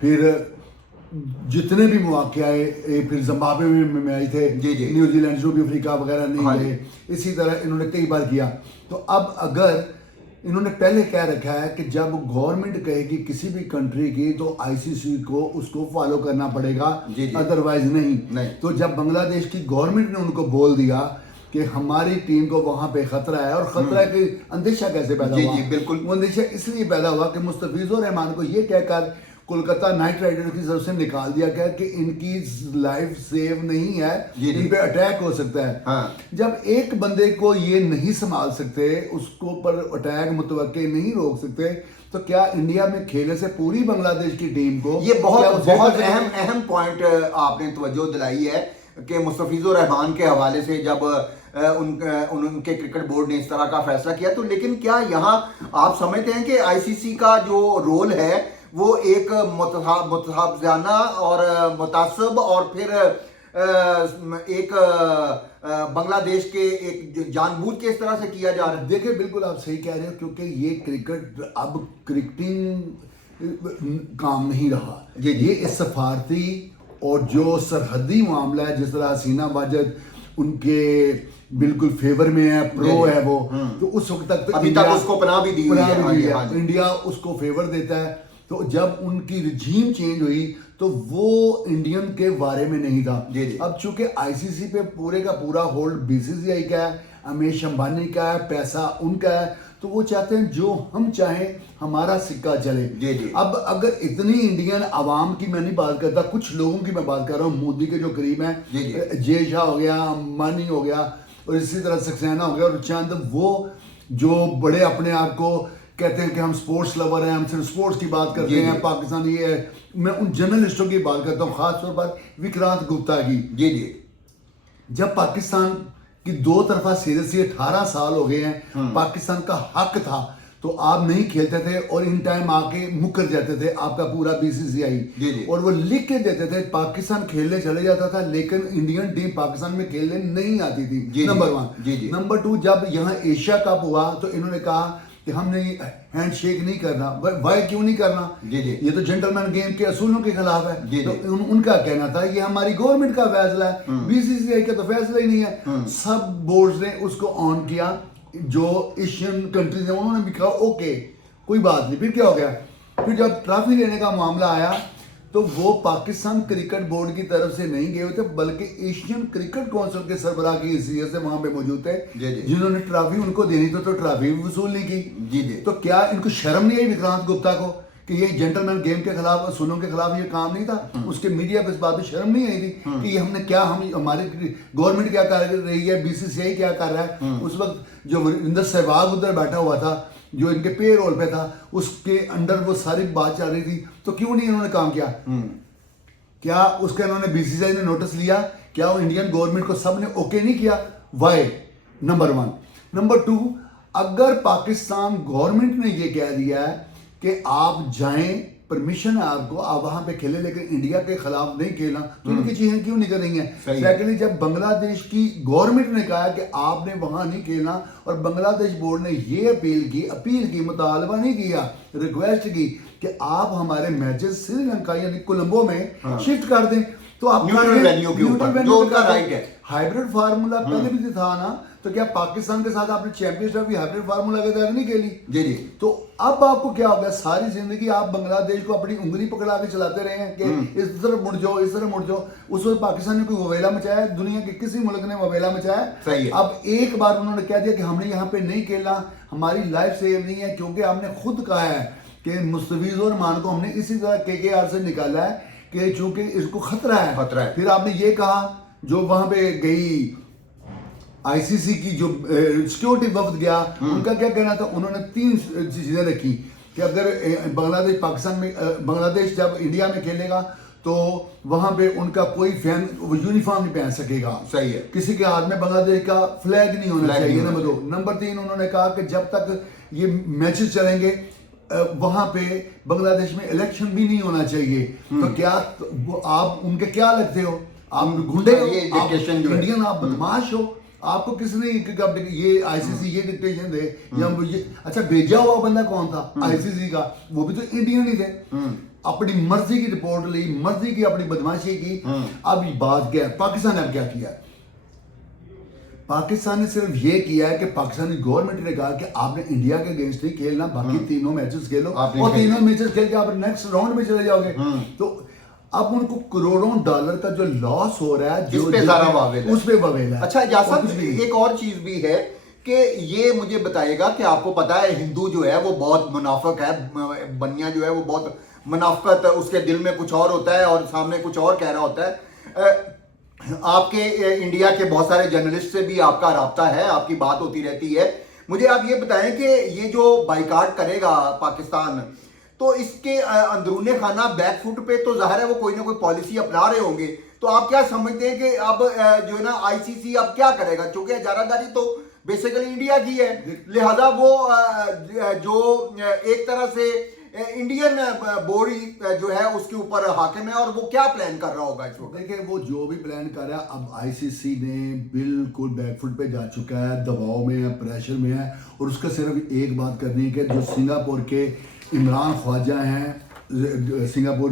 پھر جتنے بھی مواقع آئے، پھر زمبابوے میں میچ تھے، نیوزی لینڈ جنوبی افریقہ وغیرہ نہیں گئے، اسی طرح انہوں نے کئی بار کیا. تو اب اگر انہوں نے پہلے کہہ رکھا ہے کہ جب گورنمنٹ کہے گی کسی بھی کنٹری کی تو آئی سی سی کو اس کو فالو کرنا پڑے گا، ادروائز نہیں. تو جب بنگلہ دیش کی گورنمنٹ نے ان کو بول دیا کہ ہماری ٹیم کو وہاں پہ خطرہ ہے، اور خطرہ ہے کہ اندیشہ کیسے پیدا ہوا؟ بالکل وہ اندیشہ اس لیے پیدا ہوا کہ مستفیض الرحمان کو یہ کہہ کر کولکتہ نائٹ رائڈر کی طرف سے نکال دیا گیا کہ ان کی لائف سیو نہیں ہے، ان پہ اٹیک ہو سکتا ہے. جب ایک بندے کو یہ نہیں سنبھال سکتے، اس کو پر اٹیک متوقع نہیں روک سکتے، تو کیا انڈیا میں کھیلے سے پوری بنگلہ دیش کی ٹیم کو؟ یہ بہت اہم پوائنٹ آپ نے توجہ دلائی ہے کہ مستفیض الرحمان کے حوالے سے جب ان کے کرکٹ بورڈ نے اس طرح کا فیصلہ کیا، تو لیکن کیا یہاں آپ سمجھتے ہیں کہ آئی سی سی کا جو رول ہے وہ ایک متحفظانہ اور متعصب اور پھر ایک بنگلہ دیش کے ایک جان بوجھ کے اس طرح سے کیا جا رہا ہے؟ دیکھیں بالکل آپ صحیح کہہ رہے ہو، کیونکہ یہ کرکٹ اب کرکٹنگ کام نہیں رہا. یہ سفارتی اور جو سرحدی معاملہ ہے، جس طرح حسینہ واجد ان کے بالکل فیور میں ہے، پرو ہے وہ، تو اس وقت تک ابھی تک اس کو پناہ بھی دی ہے، انڈیا اس کو فیور دیتا ہے. تو جب ان کی رجیم چینج ہوئی تو وہ انڈین کے بارے میں نہیں تھا. اب چونکہ آئی سی سی پہ پورے کا پورا ہولڈ بی سی سی آئی کا ہے، امیش امبانی کا ہے، پیسہ ان کا ہے، تو وہ چاہتے ہیں جو ہم چاہیں ہمارا سکہ چلے. اب اگر اتنی انڈین عوام کی میں نہیں بات کرتا، کچھ لوگوں کی میں بات کر رہا ہوں، مودی کے جو قریب ہیں، جے شاہ ہو گیا، امبانی ہو گیا، اور اسی طرح سکسینہ ہو گیا، اور چند وہ جو بڑے اپنے آپ کو کہتے ہیں کہ ہم سپورٹس لور ہیں، ہم صرف سپورٹس کی بات کرتے ہیں، پاکستان یہ ہے. میں ان جرنلسٹوں کی بات کرتا ہوں، خاص طور پر وکرانت گپتا کی. جب پاکستان کی دو طرفہ سیریز سے 18 سال ہو گئے ہیں، پاکستان کا حق تھا تو آپ نہیں کھیلتے تھے اور ان ٹائم آ کے مکر جاتے تھے آپ کا پورا بی سی سی آئی، اور وہ لکھ کے دیتے تھے پاکستان کھیلنے چلے جاتا تھا، لیکن انڈین ٹیم پاکستان میں کھیلنے نہیں آتی تھی. نمبر 1. نمبر 2، جب یہاں ایشیا کپ ہوا تو انہوں نے کہا کہ ہم نے ہینڈ شیک نہیں کرنا. وائی کیوں نہیں کرنا؟ یہ تو جنٹل مین گیم کے اصولوں کے خلاف ہے. تو ان کا کہنا تھا یہ ہماری گورنمنٹ کا فیصلہ ہے، بی سی سی آئی کا تو فیصلہ ہی نہیں ہے. سب بورڈز نے اس کو آن کیا، جو ایشین کنٹریز ہیں انہوں نے بھی کہا اوکے کوئی بات نہیں. پھر کیا ہو گیا؟ پھر جب ٹرافی لینے کا معاملہ آیا تو وہ پاکستان کرکٹ بورڈ کی طرف سے نہیں گئے ہوتے، بلکہ ایشین کرکٹ کونسل کے سربراہ کی حیثیت سے وہاں پہ موجود تھے، جنہوں نے ٹرافی ان کو دینی تو ٹرافی بھی وصول نہیں کی. تو کیا ان کو شرم نہیں آئی وکرانت گپتا کو کہ یہ جنٹل مین گیم کے خلاف، اصولوں کے خلاف یہ کام نہیں تھا؟ اس کے میڈیا کو اس بات پہ شرم نہیں آئی تھی کہ یہ ہم نے کیا، ہماری گورنمنٹ کیا کر رہی ہے، بی سی سی آئی کیا کر رہا ہے؟ اس وقت جو وریندر سہواگ ادھر بیٹھا ہوا تھا، جو ان کے پے رول پہ تھا، اس کے انڈر وہ ساری بات چل رہی تھی، تو کیوں نہیں انہوں نے کام کیا؟ کیا اس کا انہوں نے بی سی سی آئی نے نوٹس لیا؟ کیا وہ انڈین گورنمنٹ کو سب نے اوکے نہیں کیا؟ وائی؟ نمبر 1. نمبر 2، اگر پاکستان گورنمنٹ نے یہ کہہ دیا ہے کہ آپ جائیں، پرمیشن ہے آپ کو، آپ وہاں پہ کھیلیں، لیکن انڈیا کے خلاف نہیں کھیلنا، تو ان کی چیزیں کیوں نہیں کر رہی ہیں؟ سیکنڈلی، جب بنگلہ دیش کی گورنمنٹ نے کہا کہ آپ نے وہاں نہیں کھیلنا، اور بنگلہ دیش بورڈ نے یہ اپیل کی، مطالبہ نہیں کیا، ریکویسٹ کی کہ آپ ہمارے میچز سری لنکا یعنی کولمبو میں شفٹ کر دیں، تو آپ نیوٹرل وینیو کے اوپر جو ان کا رائٹ ہے. ہائبرڈ فارمولا پہلے بھی تھا نا، تو کیا پاکستان کے ساتھ آپ نے چیمپئنز ٹرافی ہائبرڈ فارمولا کے تحت نہیں کھیلی؟ تو اب آپ کو کیا ہو گیا؟ ساری زندگی آپ بنگلہ دیش کو اپنی انگلی پکڑا کے چلاتے رہے ہیں کہ اس طرف مڑ جاؤ، اس طرف مڑ جاؤ. اس وقت پاکستان نے کوئی وویلا مچایا؟ دنیا کے کسی ملک نے وویلا مچایا؟ اب ایک بار انہوں نے کہہ دیا کہ ہم نے یہاں پہ نہیں کھیلنا، ہماری لائف سیو نہیں ہے، کیونکہ ہم نے خود کہا ہے کہ مستفیض الرحمان کو ہم نے اسی طرح کے آر سے نکالا ہے کہ چونکہ اس کو خطرہ ہے. پھر آپ نے یہ کہا، جو وہاں پہ گئی آئی سی سی کی جو سیکیورٹی وفد گیا، ان کا کیا کہنا تھا؟ انہوں نے 3 چیزیں رکھی کہ اگر بنگلہ دیش پاکستان میں، بنگلہ دیش جب انڈیا میں کھیلے گا تو وہاں پہ ان کا کوئی فین یونیفارم نہیں پہن سکے گا. کسی کے ہاتھ میں بنگلہ دیش کا فلیگ نہیں ہونا چاہیے. نمبر 2. نمبر 3، انہوں نے کہا کہ جب تک یہ میچز چلیں گے وہاں پہ بنگلہ دیش میں الیکشن بھی نہیں ہونا چاہیے. تو کیا آپ ان کے کیا لگتے ہو؟ آپ گنڈے ہو، انڈین، آپ بدماش ہو. آپ کو کس نے یہ آئی سی سی یہ ڈکٹیشن دے یا اچھا بھیجا ہوا بندہ کون تھا آئی سی سی کا؟ وہ بھی تو انڈین ہی تھے. اپنی مرضی کی رپورٹ لی, مرضی کی اپنی بدماشی کی. اب بات کیا ہے, پاکستان نے اب کیا کیا ہے؟ پاکستان نے صرف یہ کیا ہے کہ پاکستانی گورنمنٹ نے کہا کہ آپ نے انڈیا کے اگینسٹ ہی کھیلنا, باقی تینوں میچز کھیلو اور تینوں میچز کھیل کے آپ نیکسٹ راؤنڈ میں چلے جاؤ گے. تو اب ان کو کروڑوں ڈالر کا جو لاس ہو رہا ہے اس پہ واویل ہے. اچھا اجازت, ایک اور چیز بھی ہے کہ یہ مجھے بتائے گا کہ آپ کو پتا ہے ہندو جو ہے وہ بہت منافق ہے, بنیا جو ہے وہ بہت منافقت, اس کے دل میں کچھ اور ہوتا ہے اور سامنے کچھ اور کہہ رہا ہوتا ہے. آپ کے انڈیا کے بہت سارے جرنلسٹ سے بھی آپ کا رابطہ ہے, آپ کی بات ہوتی رہتی ہے. مجھے آپ یہ بتائیں کہ یہ جو بائیکاٹ کرے گا پاکستان, تو اس کے اندرون خانہ بیک فٹ پہ تو ظاہر ہے وہ کوئی نہ کوئی پالیسی اپنا رہے ہوں گے. تو آپ کیا سمجھتے ہیں کہ اب جو ہے نا آئی سی سی اب کیا کرے گا؟ چونکہ اجارہ داری تو بیسیکلی انڈیا کی ہے, لہذا وہ جو ایک طرح سے انڈین بورڈ جو ہے اس کے اوپر حاکم ہے, اور وہ کیا پلان کر رہا ہوگا اس وقت؟ دیکھیں وہ جو بھی پلان کر رہا ہے, اب آئی سی سی نے بالکل بیک فٹ پہ جا چکا ہے, دباؤ میں ہے, پریشر میں ہے. اور اس کا صرف ایک بات کرنی ہے کہ جو سنگاپور کے عمران خواجہ ہیں, سنگاپور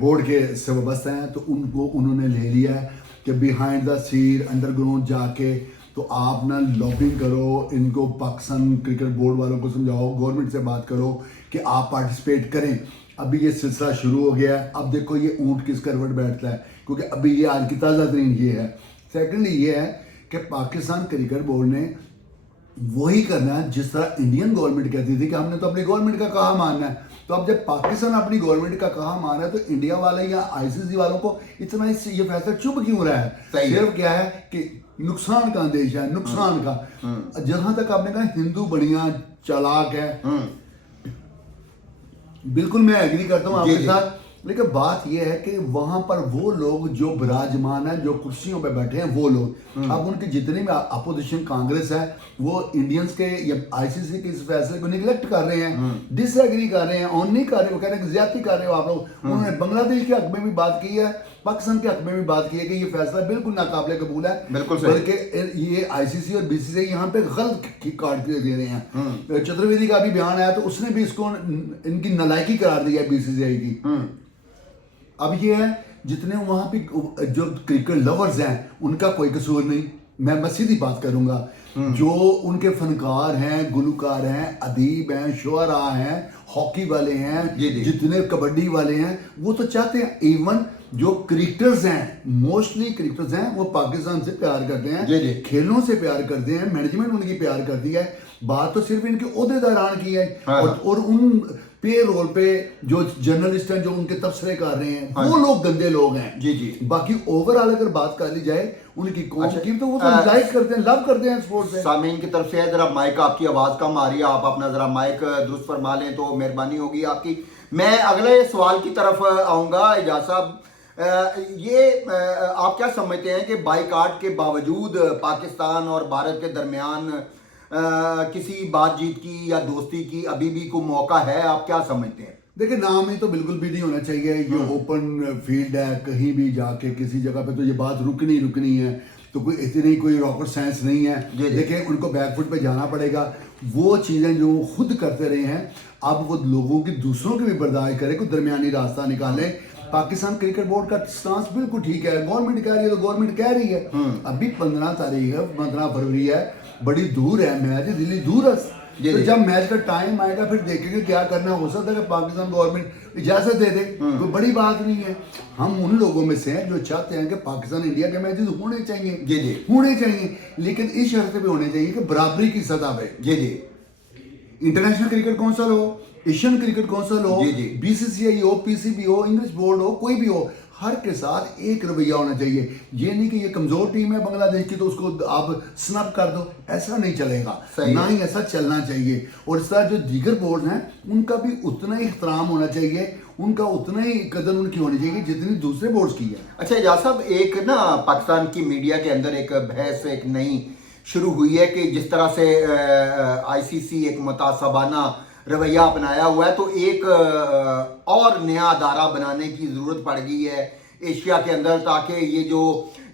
بورڈ کے سربراہ ہیں, تو ان کو انہوں نے لے لیا ہے کہ behind the scene underground جا کے تو آپ نا لابنگ کرو, ان کو پاکستان کرکٹ بورڈ والوں کو سمجھاؤ, گورنمنٹ سے بات کرو کہ آپ پارٹیسپیٹ کریں. ابھی یہ سلسلہ شروع ہو گیا ہے. اب دیکھو یہ اونٹ کس کروٹ بیٹھتا ہے, کیونکہ ابھی یہ آج کی تازہ ترین یہ ہے. سیکنڈلی یہ ہے کہ پاکستان کرکٹ بورڈ نے وہی کرنا ہے جس طرح انڈین گورنمنٹ کہتی تھی کہ ہم نے تو اپنی گورنمنٹ کا کہا ماننا ہے. تو اب جب پاکستان اپنی گورنمنٹ کا کہا مان رہا ہے تو انڈیا والے یا آئی سی سی والوں کو اتنا یہ فیصلہ چپ کیوں رہا ہے؟ صرف کیا ہے کہ نقصان کا اندیشہ ہے, نقصان کا. جہاں تک آپ نے کہا ہندو بڑیاں چالاک ہے, بالکل میں ایگری کرتا ہوں آپ کے ساتھ, لیکن بات یہ ہے کہ وہاں پر وہ لوگ جو براجمان ہیں, جو کرسیوں پہ بیٹھے ہیں, وہ لوگ اب ان کی جتنی بھی اپوزیشن کانگریس ہے وہ انڈینز کے یا آئی سی سی کے اس فیصلے کو نگلیکٹ کر رہے ہیں, ڈس ایگری کر رہے ہیں, آن نہیں کر رہے, وہ کہہ رہے ہیں کہ زیادتی کر رہے ہو آپ لوگ. انہوں نے بنگلہ دیش کے حق میں بھی بات کی ہے, پاکستان کے حق میں بھی بات کی ہے کہ یہ فیصلہ بالکل ناقابل قبول ہے, بلکہ یہ آئی سی سی اور بی سی سی یہاں پہ غلط کارڈ دے رہے ہیں. چترویدی کا بھی بیان آیا تو اس نے بھی اس کو ان کی نالائکی قرار دیا بی سی سی آئی کی. اب یہ ہے جتنے وہاں پہ جو کرکٹ لورز ہیں ان کا کوئی قصور نہیں, میں سیدھی بات کروں گا. جو ان کے فنکار ہیں, گلوکار ہیں, ادیب ہیں, شعراء ہیں, ہاکی والے ہیں, جتنے کبڈی والے ہیں, وہ تو چاہتے ہیں. ایون جو کرکٹرز ہیں, موسٹلی کرکٹرز ہیں, وہ پاکستان سے پیار کرتے ہیں, کھیلوں سے پیار کرتے ہیں, مینجمنٹ ان کی پیار کرتی ہے. بات تو صرف ان کے عہدے داران کی ہے, اور ان پے رول پہ جو جرنلسٹ ہیں جو ان کے تبصرے کر رہے ہیں وہ لوگ گندے لوگ ہیں. باقی اوور آل اگر بات کر لی جائے ان کی قوم کی تو وہ تو لائک کرتے ہیں, لو کرتے ہیں اسپورٹ سے. سامعین کی طرف سے ذرا مائک, آپ کی آواز کم آ رہی ہے, آپ اپنا ذرا مائک درست فرما لیں تو مہربانی ہوگی آپ کی. میں اگلے سوال کی طرف آؤں گا. اجاز صاحب, یہ آپ کیا سمجھتے ہیں کہ بائیکاٹ کے باوجود پاکستان اور بھارت کے درمیان کسی بات چیت کی یا دوستی کی ابھی بھی کوئی موقع ہے؟ آپ کیا سمجھتے ہیں؟ دیکھیں نام ہی تو بالکل بھی نہیں ہونا چاہیے. یہ اوپن فیلڈ ہے, کہیں بھی جا کے کسی جگہ پہ تو یہ بات رکنی ہے, تو کوئی اتنی کوئی راکٹ سائنس نہیں ہے. دیکھیں ان کو بیک فٹ پہ جانا پڑے گا. وہ چیزیں جو خود کرتے رہے ہیں اب وہ لوگوں کی دوسروں کی بھی برداشت کرے, کوئی درمیانی راستہ نکالے. پاکستان کرکٹ بورڈ کا سٹانس بالکل ٹھیک ہے, گورنمنٹ کہہ رہی ہے تو گورنمنٹ کہہ رہی ہے. ابھی 15 تاریخ ہے, 15 فروری ہے, بڑی دور ہے میچ, دلی دور ہے. تو جب میچ کا ٹائم آئے گا پھر دیکھیں گے کیا کرنا. ہو سکتا ہے کہ پاکستان گورنمنٹ اجازت دے دے, کوئی بڑی بات نہیں ہے. ہم ان لوگوں میں سے ہیں جو چاہتے ہیں کہ پاکستان انڈیا کے میچز ہونے چاہیے, لیکن اس شرط پہ ہونے چاہیے کہ برابری کی سطح پہ. انٹرنیشنل کرکٹ کونسل ہو, ایشین کرکٹ کونسل ہو, بی سی سی آئی ہو, پی سی بی ہو, انگلش بورڈ ہو, کوئی بھی ہو, ہر کے ساتھ ایک رویہ ہونا چاہیے. یہ نہیں کہ یہ کمزور ٹیم ہے بنگلہ دیش کی تو اس کو آپ سنپ کر دو, ایسا نہیں چلے گا, نہ ہی ایسا چلنا چاہیے. اور اس طرح جو دیگر بورڈ ہیں ان کا بھی اتنا ہی احترام ہونا چاہیے, ان کا اتنا ہی قدر ان کی ہونی چاہیے جتنی دوسرے بورڈز کی ہے. اچھا اجاز صاحب, ایک نا پاکستان کی میڈیا کے اندر ایک بحث ایک نئی شروع ہوئی ہے کہ جس طرح سے آئی سی سی ایک متعصبانہ رویہ اپنایا ہوا ہے, تو ایک اور نیا ادارہ بنانے کی ضرورت پڑ گئی ہے ایشیا کے اندر, تاکہ یہ جو